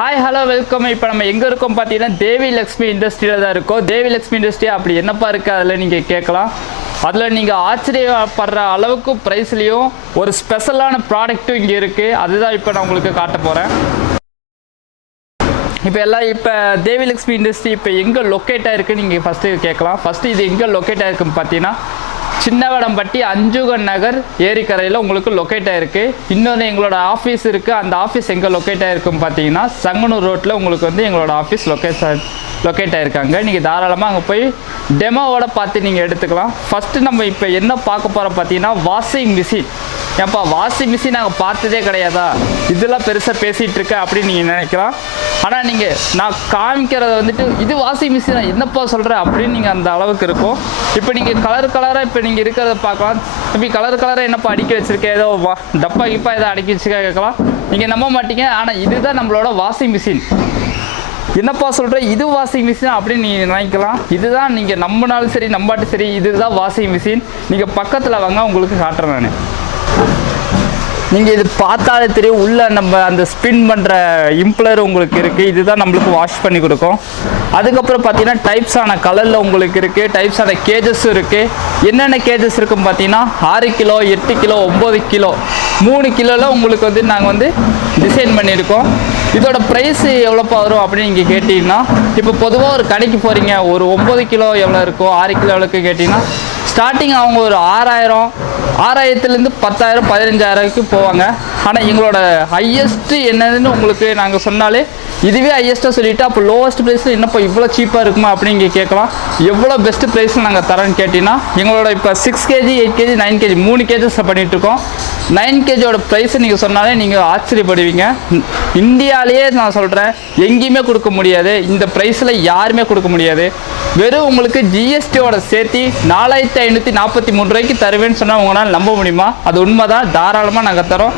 Hi hello welcome இப்போ நம்ம எங்கே இருக்கோம் பார்த்தீங்கன்னா தேவி லக்ஷ்மி இண்டஸ்ட்ரியில் தான் இருக்கோம். தேவி லக்ஷ்மி இண்டஸ்ட்ரி அப்படி என்னப்பா இருக்குது அதில் நீங்கள் கேட்கலாம். அதில் நீங்கள் ஆச்சரியப்படுற அளவுக்கு ப்ரைஸ்லேயும் ஒரு ஸ்பெஷலான ப்ராடக்ட்டும் இங்கே இருக்குது அதுதான் இப்போ நான் உங்களுக்கு காட்ட போகிறேன் இப்போ எல்லாம் இப்போ தேவி லக்ஷ்மி இண்டஸ்ட்ரி இப்போ எங்கே லொக்கேட் ஆகிருக்கு நீங்கள் ஃபஸ்ட்டு கேட்கலாம். ஃபஸ்ட்டு இது எங்கே லொக்கேட் ஆகிருக்குன்னு பார்த்தீங்கன்னா சின்னவடம்பட்டி அஞ்சுகன் நகர் ஏரிக்கரையில் உங்களுக்கு லொக்கேட் ஆகிருக்கு இன்னொன்று எங்களோட ஆஃபீஸ் இருக்குது அந்த ஆஃபீஸ் எங்கே லொக்கேட் ஆகிருக்குன்னு பார்த்தீங்கன்னா சங்கனூர் ரோட்டில் உங்களுக்கு வந்து எங்களோட ஆஃபீஸ் லொக்கேட் லொக்கேட் ஆகிருக்காங்க நீங்கள் தாராளமாக அங்கே போய் டெமோவோட பார்த்து நீங்கள் எடுத்துக்கலாம். ஃபஸ்ட்டு நம்ம இப்போ என்ன பார்க்க போகிறோம் பார்த்தீங்கன்னா வாஷிங் மிஷின் ஏன்ப்பா வாஷிங் மிஷின் நாங்கள் பார்த்ததே கிடையாதா? இதெல்லாம் பெருசாக பேசிகிட்டு இருக்க அப்படின்னு நீங்கள் நினைக்கலாம். ஆனால் நீங்கள் நான் காமிக்கிறத வந்துட்டு இது வாஷிங் மிஷினா என்னப்பா சொல்கிற அப்படின்னு நீங்கள் அந்த அளவுக்கு இருக்கும். இப்போ நீங்கள் கலர் கலராக இப்போ நீங்கள் இருக்கிறத பார்க்கலாம். இப்போ கலர் கலராக என்னப்பா அடிக்க வச்சுருக்கேன் ஏதோ வா டப்பா கிப்பா ஏதோ அடிக்க வச்சுக்க கேட்கலாம். நீங்கள் நம்ப மாட்டீங்க. ஆனால் இதுதான் நம்மளோட வாஷிங் மிஷின். என்னப்பா சொல்கிற இது வாஷிங் மிஷின் அப்படின்னு நீங்கள் நினைக்கலாம். இதுதான் நீங்கள் நம்பினாலும் சரி நம்பாட்டும் சரி இதுதான் வாஷிங் மிஷின். நீங்கள் பக்கத்தில் வாங்க உங்களுக்கு காட்டுறேன் நான். நீங்கள் இது பார்த்தாலே தெரியும். உள்ள நம்ம அந்த ஸ்பின் பண்ணுற இம்ப்ளர் உங்களுக்கு இருக்குது இதுதான் நம்மளுக்கு வாஷ் பண்ணி கொடுக்கும். அதுக்கப்புறம் பார்த்தீங்கன்னா டைப்ஸ் ஆன கலரில் உங்களுக்கு இருக்குது டைப்ஸ் ஆன இருக்குது என்னென்ன கேஜஸ் இருக்குன்னு பார்த்தீங்கன்னா ஆறு கிலோ எட்டு கிலோ ஒம்பது கிலோ மூணு கிலோவில் உங்களுக்கு வந்து நாங்கள் வந்து டிசைன் பண்ணியிருக்கோம். இதோட ப்ரைஸ் எவ்வளோப்பா வரும் அப்படின்னு நீங்கள் கேட்டிங்கன்னா இப்போ பொதுவாக ஒரு கடைக்கு போகிறீங்க ஒரு ஒம்பது கிலோ எவ்வளோ இருக்கும் ஆறு கிலோ எவ்வளோக்கு கேட்டிங்கன்னா ஸ்டார்டிங் அவங்க ஒரு ஆறாயிரம் ஆறாயிரத்துலேருந்து பத்தாயிரம் பதினஞ்சாயிரம் வரைக்கும் போவாங்க. ஆனால் எங்களோட ஹையஸ்ட்டு என்னதுன்னு உங்களுக்கு நாங்கள் சொன்னாலே இதுவே ஹையஸ்ட்டாக சொல்லிவிட்டு அப்போ லோவஸ்ட் ப்ரைஸில் என்னப்பா இவ்வளோ சீப்பாக இருக்குமா அப்படின்னு இங்கே கேட்கலாம். எவ்வளோ பெஸ்ட் ப்ரைஸில் நாங்கள் தரோன்னு கேட்டிங்கன்னா எங்களோட இப்போ six KG eight KG nine KG மூணு கேஜஸ் பண்ணிகிட்ருக்கோம் நைன் கேஜியோட ப்ரைஸ் நீங்கள் சொன்னாலே நீங்கள் ஆச்சரியப்படுவீங்க. இந்தியாவிலேயே நான் சொல்கிறேன் எங்கேயுமே கொடுக்க முடியாது. இந்த ப்ரைஸில் யாருமே கொடுக்க முடியாது. வெறும் உங்களுக்கு ஜிஎஸ்டியோட சேர்த்து நாலாயிரத்தி ஐநூற்றி நாற்பத்தி மூணு ரூபாய்க்கு தருவேன்னு சொன்னால் உங்களால் நம்ப முடியுமா? அது உண்மை தான் தாராளமாக நாங்கள் தரோம்.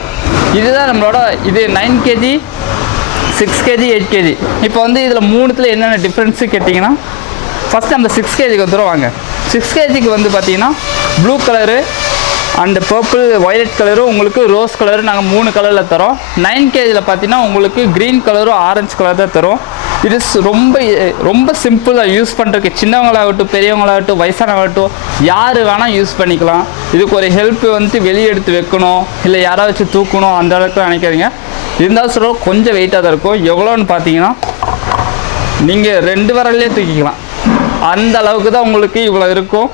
இதுதான் நம்மளோட இது nine KG six KG eight KG இப்போ வந்து இதில் மூணுத்தில் என்னென்ன டிஃப்ரென்ஸு கேட்டிங்கன்னா ஃபஸ்ட்டு நம்ம சிக்ஸ் கேஜிக்கு வந்துடும் வாங்க. சிக்ஸ் கேஜிக்கு வந்து பார்த்தீங்கன்னா ப்ளூ கலரு அந்த பர்பிள் ஒயலட் கலரும் உங்களுக்கு ரோஸ் கலரும் நாங்கள் மூணு கலரில் தரோம். நைன் கேஜியில் பார்த்தீங்கன்னா உங்களுக்கு க்ரீன் கலரும் ஆரஞ்சு கலர் தான் தரும். இது ரொம்ப ரொம்ப சிம்பிளாக யூஸ் பண்ணுறதுக்கு சின்னவங்களாகட்டும் பெரியவங்களாகட்டும் வயசானவங்களாகட்டும் யார் வேணால் யூஸ் பண்ணிக்கலாம். இதுக்கு ஒரு ஹெல்ப் வந்துட்டு வெளியே எடுத்து வைக்கணும். இல்லை யாராவது வச்சு தூக்கணும் அந்த அளவுக்கு நினைக்காதீங்க. இருந்தாலும் சொல்ல கொஞ்சம் வெயிட்டாக தான் இருக்கும். எவ்வளோன்னு பார்த்தீங்கன்னா நீங்கள் ரெண்டு வரலையே தூக்கிக்கலாம். அந்த அளவுக்கு தான் உங்களுக்கு இவ்வளோ இருக்கும்.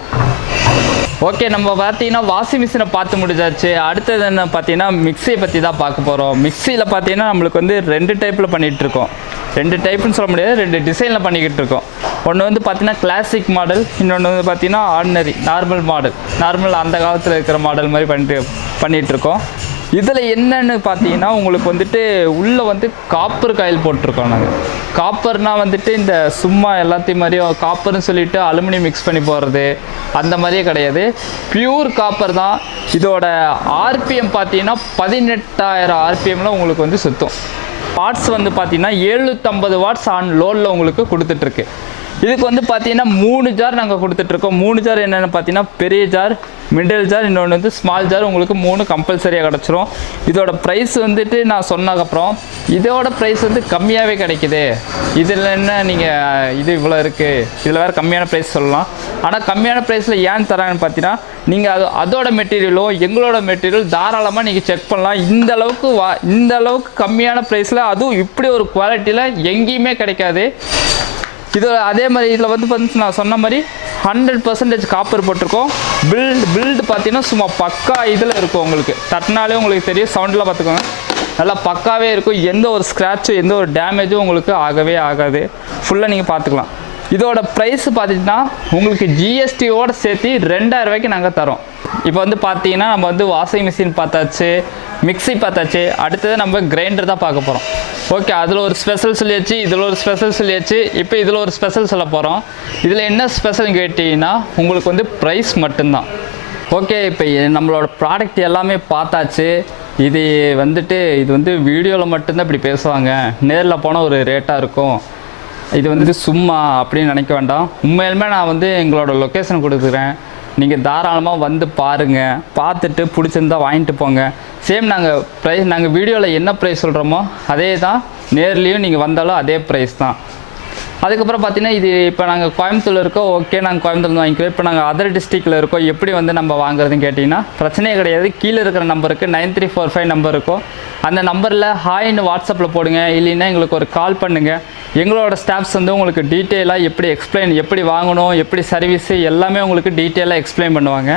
ஓகே நம்ம பார்த்தீங்கன்னா வாஷிங் மிஷினை பார்த்து முடிஞ்சாச்சு. அடுத்தது என்ன பார்த்தீங்கன்னா மிக்சியை பற்றி தான் பார்க்க போகிறோம் மிக்சியில் பார்த்தீங்கன்னா நம்மளுக்கு வந்து ரெண்டு டைப்பில் பண்ணிகிட்ருக்கோம் ரெண்டு டைப்புன்னு சொல்ல முடியாது ரெண்டு டிசைனில் பண்ணிக்கிட்டு இருக்கோம். ஒன்று வந்து பார்த்தீங்கன்னா கிளாசிக் மாடல் இன்னொன்று வந்து பார்த்தீங்கன்னா ஆர்டினரி நார்மல் மாடல் நார்மல் அந்த காலத்தில் இருக்கிற மாடல் மாதிரி பண்ணிட்டு பண்ணிகிட்ருக்கோம் இதில் என்னன்னு பார்த்தீங்கன்னா உங்களுக்கு வந்துட்டு உள்ளே வந்து காப்பர் காயில் போட்டிருக்கோம் நாங்கள் காப்பர்னால் வந்துட்டு இந்த சும்மா எல்லாத்தையும் மாதிரியும் காப்பர்னு சொல்லிட்டு அலுமினியம் மிக்ஸ் பண்ணி போடுறது அந்த மாதிரியே கிடையாது. பியூர் காப்பர் தான். இதோட ஆர்பிஎம் பார்த்தீங்கன்னா பதினெட்டாயிரம் ஆர்பிஎம்ல உங்களுக்கு வந்து சுத்தம். வாட்ஸ் வந்து பார்த்தீங்கன்னா எழுநூற்றம்பது வாட்ஸ் ஆன் லோனில் உங்களுக்கு கொடுத்துட்ருக்கு இதுக்கு வந்து பார்த்தீங்கன்னா மூணு ஜார் நாங்கள் கொடுத்துட்ருக்கோம். மூணு ஜார் என்னென்னு பார்த்தீங்கன்னா பெரிய ஜார் மிடில் ஜார் இன்னொன்று வந்து ஸ்மால் ஜார் உங்களுக்கு மூணு கம்பல்சரியாக கிடச்சிரும். இதோட ப்ரைஸ் வந்துட்டு நான் சொன்னதுக்கப்புறம் இதோட ப்ரைஸ் வந்து கம்மியாகவே கிடைக்குது. இதில் என்ன நீங்கள் இது இவ்வளோ இருக்குது இதில் வேறு கம்மியான ப்ரைஸ் சொல்லலாம். ஆனால் கம்மியான ப்ரைஸில் ஏன் தராங்கன்னு பார்த்தீங்கன்னா நீங்கள் அது அதோட மெட்டீரியலும் எங்களோட மெட்டீரியல் தாராளமாக நீங்கள் செக் பண்ணலாம். இந்த அளவுக்கு வா இந்த அளவுக்கு கம்மியான ப்ரைஸில் அதுவும் இப்படி ஒரு குவாலிட்டியில் எங்கேயுமே கிடைக்காது. இது அதே மாதிரி இதில் வந்து பார்த்து நான் சொன்ன மாதிரி ஹண்ட்ரட் பர்சன்டேஜ் காப்பர் போட்டிருக்கோம். பில்ட் பில்டு பார்த்தீங்கன்னா சும்மா பக்கா இதில் இருக்கும் உங்களுக்கு. தட்டினாலே உங்களுக்கு தெரியும் சவுண்டில் பார்த்துக்கோங்க நல்லா பக்காவே இருக்கும். எந்த ஒரு ஸ்க்ராட்சும் எந்த ஒரு டேமேஜும் உங்களுக்கு ஆகவே ஆகாது. ஃபுல்லாக நீங்கள் பார்த்துக்கலாம் இதோட ப்ரைஸ் பார்த்தீங்கன்னா உங்களுக்கு ஜிஎஸ்டியோடு சேர்த்து ரெண்டாயிரம் ரூபாய்க்கு நாங்கள் தரோம். இப்போ வந்து பார்த்தீங்கன்னா நம்ம வந்து வாஷிங் மிஷின் பார்த்தாச்சு. மிக்ஸி பார்த்தாச்சு. அடுத்தது நம்ம கிரைண்டர் தான் பார்க்க போகிறோம் ஓகே அதில் ஒரு ஸ்பெஷல் சொல்லியாச்சு இதில் ஒரு ஸ்பெஷல் சொல்லியாச்சு இப்போ இதில் ஒரு ஸ்பெஷல் சொல்ல போகிறோம் இதில் என்ன ஸ்பெஷல் கேட்டிங்கன்னா உங்களுக்கு வந்து ப்ரைஸ் மட்டும்தான். ஓகே இப்போ நம்மளோட ப்ராடக்ட் எல்லாமே பார்த்தாச்சு. இது வந்துட்டு இது வந்து வீடியோவில் மட்டும்தான் இப்படி பேசுவாங்க. நேரில் போனால் ஒரு ரேட்டாக இருக்கும். இது வந்துட்டு சும்மா அப்படின்னு நினைக்க வேண்டாம். உண்மையிலுமே நான் வந்து எங்களோட லொக்கேஷன் கொடுக்குறேன். நீங்கள் தாராளமாக வந்து பாருங்கள் பார்த்துட்டு பிடிச்சிருந்தா வாங்கிட்டு போங்க. சேம் நாங்கள் ப்ரைஸ் நாங்கள் வீடியோவில் என்ன ப்ரைஸ் சொல்கிறோமோ அதே தான் நேர்லேயும் நீங்கள் வந்தாலும் அதே ப்ரைஸ் தான். அதுக்கப்புறம் பார்த்தீங்கன்னா இது இப்போ நாங்கள் கோயம்புத்தூர் இருக்கோம். ஓகே நாங்கள் கோயம்புத்தூர் வாங்கிக்கிறோம் இப்போ நாங்கள் அதர் டிஸ்ட்ரிக்டில் இருக்கோம். எப்படி வந்து நம்ம வாங்குறதுன்னு கேட்டிங்கன்னா பிரச்சனையே கிடையாது. கீழே இருக்கிற நம்பருக்கு nine three four five number இருக்கும். அந்த நம்பரில் ஹாய்னு வாட்ஸ்அப்பில் போடுங்க. இல்லைன்னா எங்களுக்கு ஒரு கால் பண்ணுங்கள் எங்களோட ஸ்டாஃப்ஸ் வந்து உங்களுக்கு டீட்டெயிலாக எப்படி எக்ஸ்பிளைன் எப்படி வாங்கணும் எப்படி சர்வீஸு எல்லாமே உங்களுக்கு டீட்டெயிலாக எக்ஸ்பிளைன் பண்ணுவாங்க.